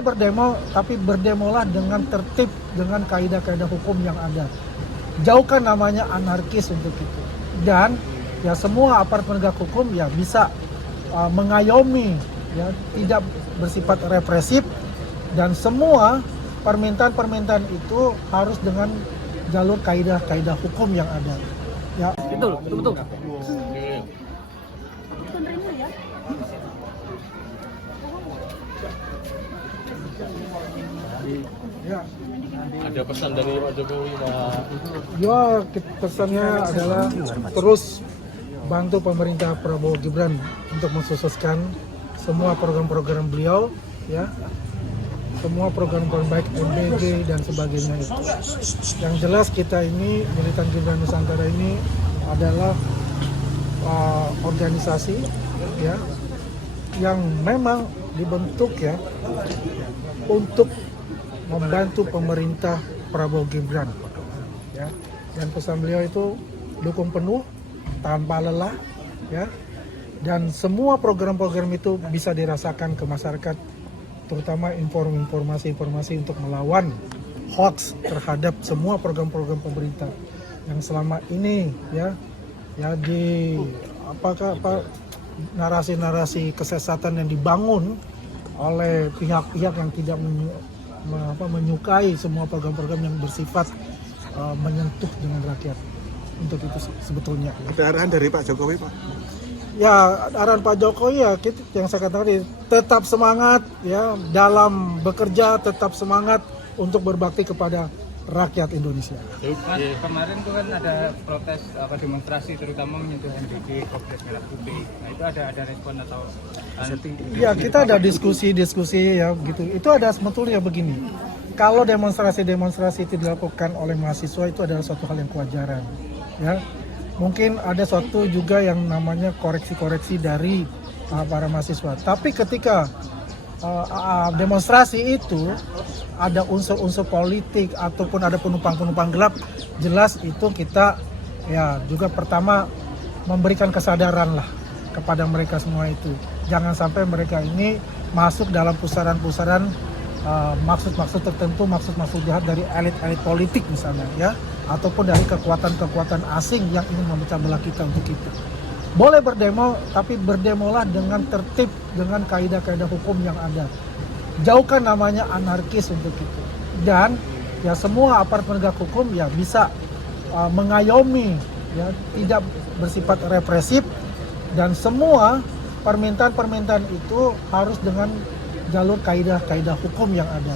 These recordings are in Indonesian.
Boleh berdemo, tapi berdemolah dengan tertib, dengan kaidah-kaidah hukum yang ada. Jauhkan namanya anarkis untuk itu. Dan ya semua aparat penegak hukum ya bisa mengayomi, ya tidak bersifat represif, dan semua permintaan-permintaan itu harus dengan jalur kaidah-kaidah hukum yang ada. Ya, Betul. Ya. Ada pesan dari Pak Jokowi, Pak? Ya, pesannya adalah terus bantu pemerintah Prabowo Gibran untuk mensukseskan semua program-program beliau, ya, semua program-program baik MBG dan sebagainya itu. Yang jelas kita ini militan Gibran Nusantara ini adalah organisasi, ya, yang memang dibentuk ya untuk membantu pemerintah Prabowo Gibran, ya. Dan pesan beliau itu dukung penuh tanpa lelah, ya. Dan semua program-program itu bisa dirasakan ke masyarakat, terutama informasi-informasi untuk melawan hoax terhadap semua program-program pemerintah yang selama ini ya di narasi-narasi kesesatan yang dibangun oleh pihak-pihak yang tidak menyukai semua program-program yang bersifat menyentuh dengan rakyat. Untuk itu sebetulnya. Ada arahan dari Pak Jokowi, Pak? Ya, arahan Pak Jokowi ya yang saya katakan tadi, tetap semangat ya dalam bekerja, tetap semangat untuk berbakti kepada rakyat Indonesia. Mas, kemarin tuh kan ada protes demonstrasi terutama menyentuh MBG Kompleks Merah Putih. Nah, itu ada respon atau Ya, kita ada diskusi ya gitu. Itu ada sebetulnya begini. Kalau demonstrasi itu dilakukan oleh mahasiswa itu adalah suatu hal yang kewajaran. Ya. Mungkin ada suatu juga yang namanya koreksi-koreksi dari para mahasiswa. Tapi ketika demonstrasi itu ada unsur-unsur politik ataupun ada penumpang-penumpang gelap, jelas itu kita ya juga pertama memberikan kesadaran lah kepada mereka semua itu. Jangan sampai mereka ini masuk dalam pusaran-pusaran maksud-maksud tertentu, maksud-maksud jahat dari elit-elit politik misalnya ya, ataupun dari kekuatan-kekuatan asing yang ingin memecah belah kita untuk itu. Boleh berdemo, tapi berdemolah dengan tertib, dengan kaidah-kaidah hukum yang ada. Jauhkan namanya anarkis untuk itu. Dan ya semua aparat penegak hukum ya bisa mengayomi, ya tidak bersifat represif, dan semua permintaan-permintaan itu harus dengan jalur kaidah-kaidah hukum yang ada.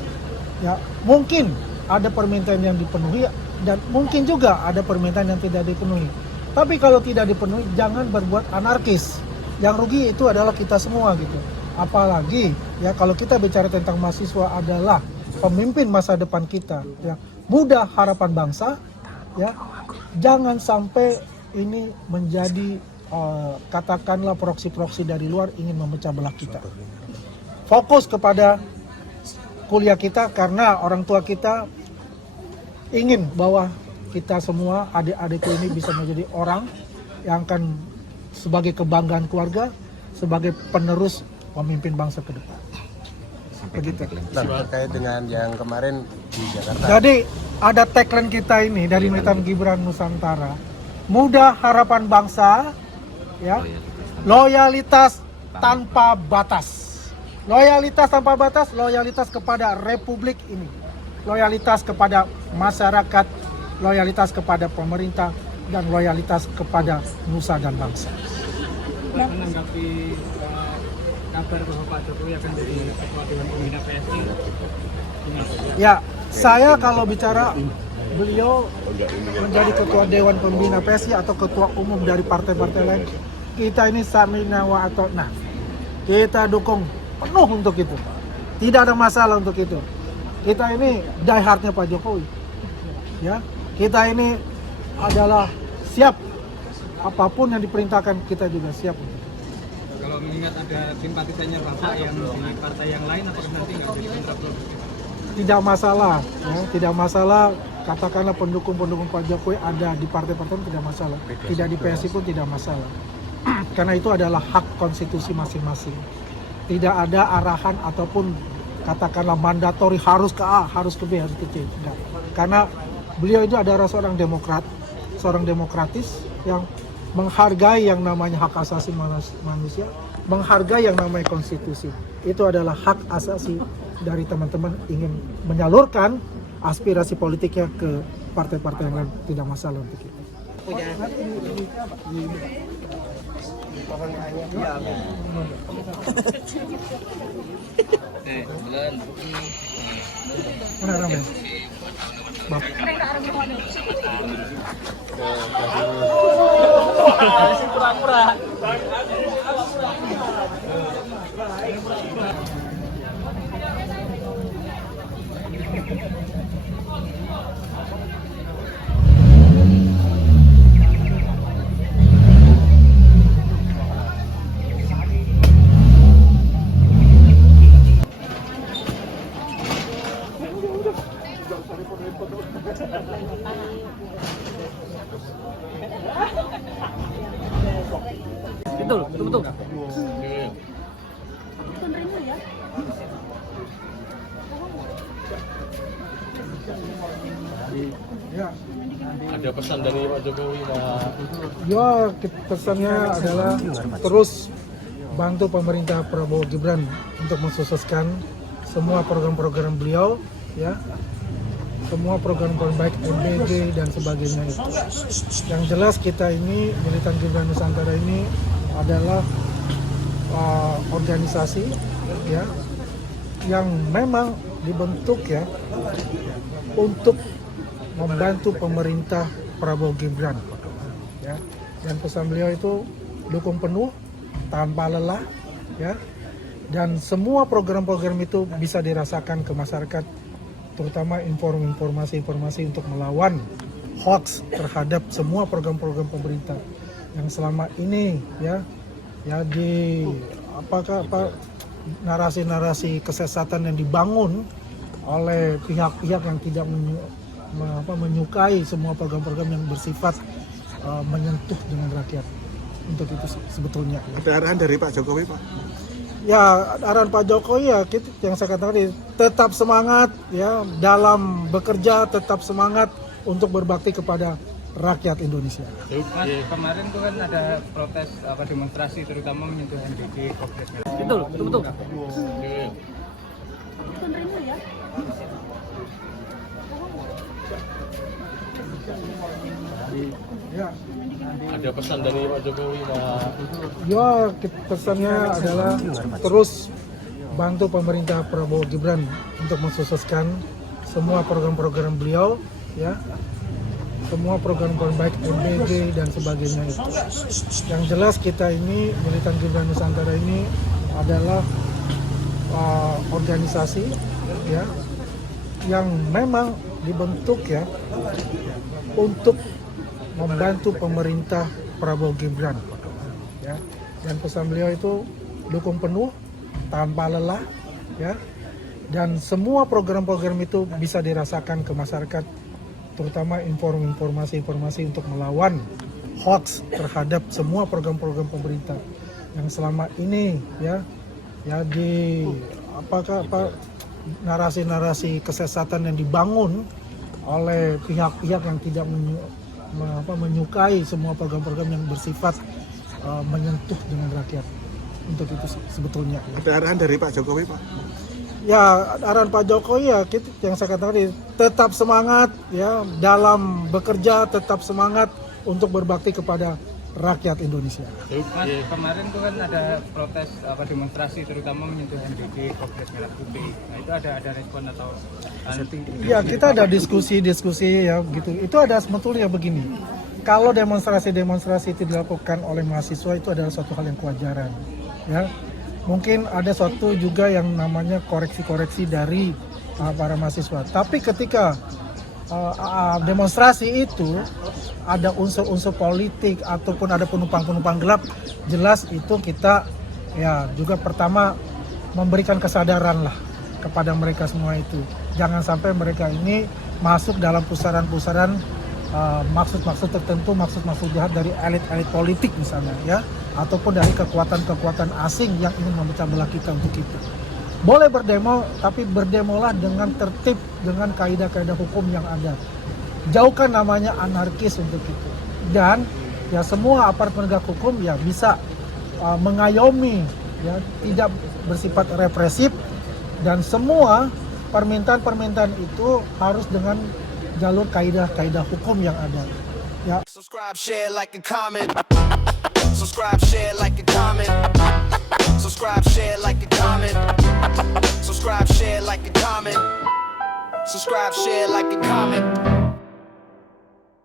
Ya, mungkin ada permintaan yang dipenuhi dan mungkin juga ada permintaan yang tidak dipenuhi. Tapi kalau tidak dipenuhi, jangan berbuat anarkis. Yang rugi itu adalah kita semua gitu. Apalagi ya kalau kita bicara tentang mahasiswa adalah pemimpin masa depan kita, ya, muda harapan bangsa, ya. Jangan sampai ini menjadi katakanlah proksi-proksi dari luar ingin memecah belah kita. Fokus kepada kuliah kita karena orang tua kita ingin bahwa kita semua adik-adikku ini bisa menjadi orang yang akan sebagai kebanggaan keluarga, sebagai penerus pemimpin bangsa ke depan. Begitu. Terkait dengan yang kemarin di Jakarta. Jadi ada tagline kita ini dari militan Gibran Nusantara, muda harapan bangsa, ya, loyalitas tanpa batas. Loyalitas tanpa batas, loyalitas kepada republik ini, loyalitas kepada masyarakat, loyalitas kepada pemerintah, dan loyalitas kepada nusa dan bangsa. menanggapi kabar bahwa Pak Jokowi akan jadi ketua Dewan Pembina PSI? Ya, saya kalau bicara beliau menjadi ketua Dewan Pembina PSI atau ketua umum dari partai-partai lain, kita ini samina wa ata'na. Kita dukung penuh untuk itu. Tidak ada masalah untuk itu. Kita ini die hardnya Pak Jokowi. Ya, kita ini adalah siap apapun yang diperintahkan, kita juga siap. Kalau mengingat ada simpatisannya Bapak yang di partai yang lain, apakah nanti nggak jadi kontraproduktif? Tidak masalah, ya, tidak masalah. Katakanlah pendukung-pendukung Pak Jokowi ada di partai-partai tidak masalah. Tidak di PSI pun tidak masalah. Karena itu adalah hak konstitusi masing-masing. Tidak ada arahan ataupun katakanlah mandatori harus ke A, harus ke B, harus ke C. Enggak. Karena beliau itu adalah seorang demokrat, seorang demokratis yang menghargai yang namanya hak asasi manusia, menghargai yang namanya konstitusi. Itu adalah hak asasi dari teman-teman ingin menyalurkan aspirasi politiknya ke partai-partai yang lain, tidak masalah untuk kita. Mana ramai? Betul. Ya, Ada pesan dari Pak Jokowi, Pak. ya pesannya adalah terus bantu pemerintah Prabowo Gibran untuk mensukseskan semua program-program beliau, ya, semua program-program baik MBG dan sebagainya itu. Yang jelas kita ini militan Gibran Nusantara ini adalah organisasi, ya, yang memang dibentuk, ya, untuk membantu pemerintah Prabowo Gibran, ya. Dan pesan beliau itu dukung penuh tanpa lelah, ya, dan semua program-program itu bisa dirasakan ke masyarakat, terutama informasi-informasi untuk melawan hoax terhadap semua program-program pemerintah yang selama ini, ya di narasi-narasi kesesatan yang dibangun oleh pihak-pihak yang tidak menyukai semua program-program yang bersifat menyentuh dengan rakyat. Untuk itu sebetulnya. Ada arahan dari Pak Jokowi, Pak? Ya, arahan Pak Jokowi ya yang saya katakan tadi, tetap semangat, ya, dalam bekerja, tetap semangat untuk berbakti kepada rakyat Indonesia. Mas, kemarin tuh kan ada protes demonstrasi terutama menyentuh MBG Kompleks Merah. Betul. Ya, Ada pesan dari Pak Jokowi, Pak. ya pesannya adalah terus bantu pemerintah Prabowo Gibran untuk mensukseskan semua program-program beliau, ya, semua program-program baik MBG dan sebagainya itu. Yang jelas kita ini militan Gibran Nusantara ini adalah organisasi, ya, yang memang dibentuk, ya, untuk membantu pemerintah Prabowo Gibran, ya. Dan pesan beliau itu dukung penuh tanpa lelah, ya, dan semua program-program itu bisa dirasakan ke masyarakat, terutama informasi-informasi untuk melawan hoax terhadap semua program-program pemerintah yang selama ini, ya di narasi-narasi kesesatan yang dibangun oleh pihak-pihak yang tidak menyukai semua program-program yang bersifat menyentuh dengan rakyat. Untuk itu sebetulnya. Ada arahan dari Pak Jokowi, Pak? Ya, arahan Pak Jokowi ya yang saya katakan tadi, tetap semangat, ya, dalam bekerja, tetap semangat untuk berbakti kepada rakyat Indonesia. Mas, kemarin tuh kan ada protes demonstrasi terutama menyentuh MBG Kompleks Merah Putih. Nah, itu ada respon atau Ya, kita ada diskusi ya gitu. Itu ada sebetulnya begini. Kalau demonstrasi itu dilakukan oleh mahasiswa itu adalah suatu hal yang kewajaran, ya. Mungkin ada suatu juga yang namanya koreksi-koreksi dari para mahasiswa. Tapi ketika demonstrasi itu ada unsur-unsur politik ataupun ada penumpang-penumpang gelap, jelas itu kita ya juga pertama memberikan kesadaran lah kepada mereka semua itu. Jangan sampai mereka ini masuk dalam pusaran-pusaran maksud-maksud tertentu, maksud-maksud jahat dari elit-elit politik misalnya, ya, ataupun dari kekuatan-kekuatan asing yang ingin memecah belah kita untuk itu. boleh berdemo, tapi berdemolah dengan tertib, dengan kaidah-kaidah hukum yang ada. Jauhkan namanya anarkis untuk itu. Dan ya semua aparat penegak hukum ya bisa mengayomi, ya tidak bersifat represif, dan semua permintaan-permintaan itu harus dengan jalur kaidah-kaidah hukum yang ada. Ya. Subscribe, share, like, and comment. Subscribe, share, like, and comment. Subscribe, share, like, and comment. Subscribe, share, like, and comment. Subscribe, share, like, and comment.